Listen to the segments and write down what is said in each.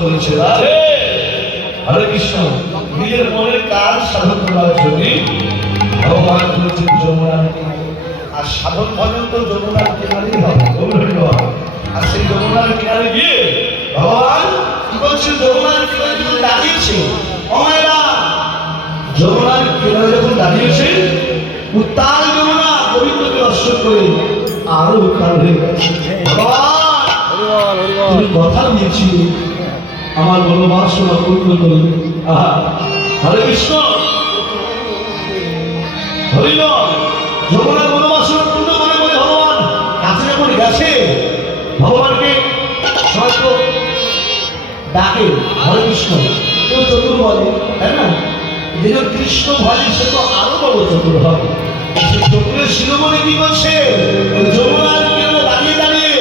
চলেছে রাধে হরে কৃষ্ণ। নিজের মনের কাজ সাধন করার জন্য ভগবান করেছেন যমুনার কিনারে। আর সাধন ভজন তো যমুনার কিনারেই হবে, আর সেই যমুনার কিনারে গিয়ে ভগবান কি বলছেন, যমুনার কিনারে যখন দাঁড়িয়েছে অমায়রা, যমুনার কিনারে যখন দাঁড়িয়েছে উত্তাল যমুনা গোবিন্দকে দর্শন করে আরো উত্তাল হয়ে গেছে। তুমি কথা দিয়েছি আমার মনোবাসনা পূর্ণ করবে। হরে কৃষ্ণ হরিল যমুনার মনোবাসনা পূর্ণ করে বলে ভগবান কাছে যখন গেছে ভগবানকে হয়তো ডাকে হরে কৃষ্ণ, কেউ চতুর বলে, তাই না? যে কৃষ্ণ ভজে সে তো আরো বড় চতুর হবে। সেই চতুরের শিরোমণি কি বলছে, যমুনার কিনারে দাঁড়িয়ে দাঁড়িয়ে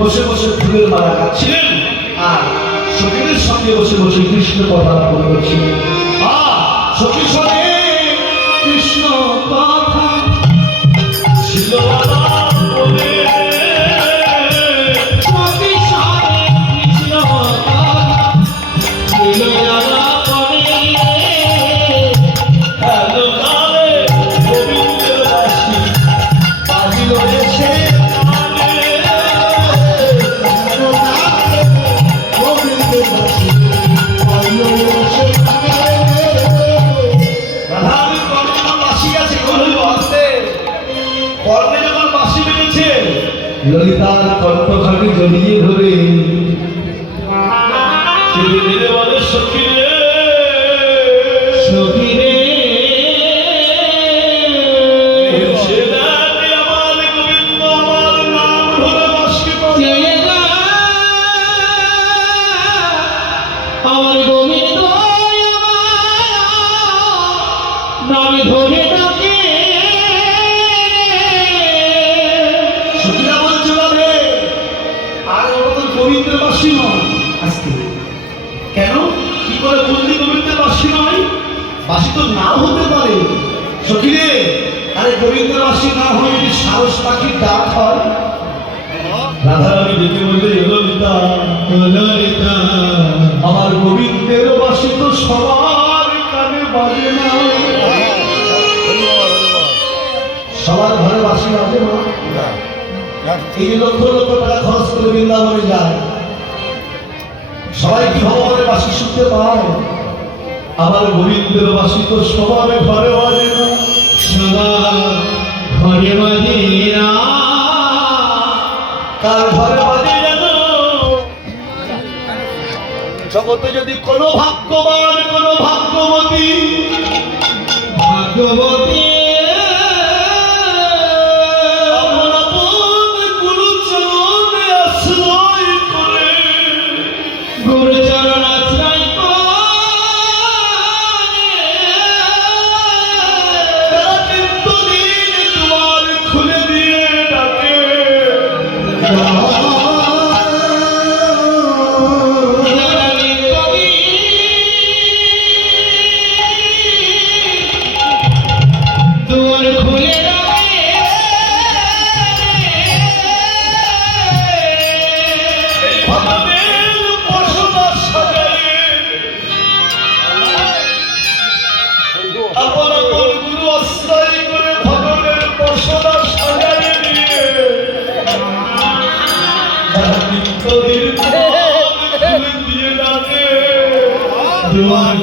বসে বসে ফুলের মালা গাচ্ছিলেন আর সখীদের সঙ্গে বসে বসে কৃষ্ণ কথা বলছিলেন। সখী সঙ্গে কৃষ্ণ কথা ছিল বলে ললিতার কণ্ঠখানি জড়িয়ে ধরে বলে সখী রে সখী রে আমার গোবিন্দ আমার নাম ধরে বাসি আমার গোবিন্দ নাম ধরে গোবিন্দের বাসী নয় আজকে। কেন কি করে বললি গোবিন্দের বাসী নয়? বাসী তো নাও হতে পারে সখী রে। আরে গোবিন্দের বাসী না হয় যদি সারস পাখির ডাক হয়। রাধারানী দেখে বললে ললিতা ললিতা আমার গোবিন্দের সবার ঘরে বাসি আছে মা? এই যে লক্ষ লক্ষ টাকা খরচ করে বৃন্দাবনে যায়, সবাই কি ভগবানের বাসি শুনতে পায়? আমার গোবিন্দের বাসি তো সবার ঘরে বাজে না, সবার ঘরে বাজে না। কার ঘরে বাজে জানো? জগতে যদি কোনো ভাগ্যবান, কোনো ভাগ্যবতী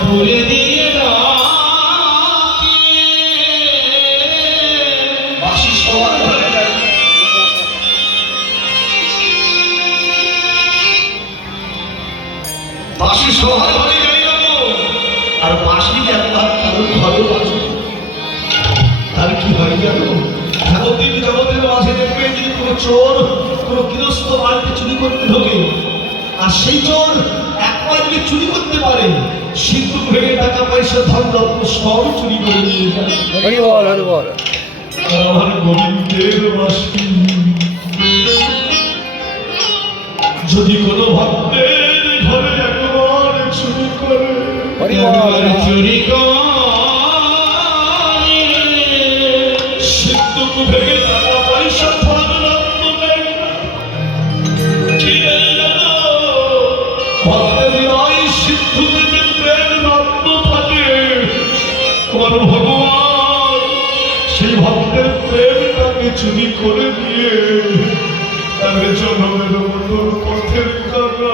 খুলে দিয়ে বাসি সবার ঘরে যায়। বাসি সবার ঘরে যাই যাবো, আর বাসি একবার কারোর ঘরেও বাজে, তার কি হয় জানো? জগতের জগতের মাঝে দেখবে যদি কোনো চোর কোনো গৃহস্থ বাড়িতে চুরি করতে ঢোকে, আর সেই চোর একবার যদি চুরি করতে পারে, সিন্ধুক ভেঙে টাকা পয়সা ধন রত্ন সব চুরি করে নিয়ে যায়। আমার গোবিন্দের বাসি যদি কোনো ভক্তের ঘরে একবার চুরি করে, চুরি সিন্ধুক ভেঙে টাকা পয়সা ধন রত্ন দেয় না, কি ভক্তের নয় সিন্ধু থেকে প্রেম রত্ন থাকে। তোমার ভগবান সেই ভক্তের প্রেমটাকে চুরি করে দিয়ে তাদের জন্মের মতো পথের কাটা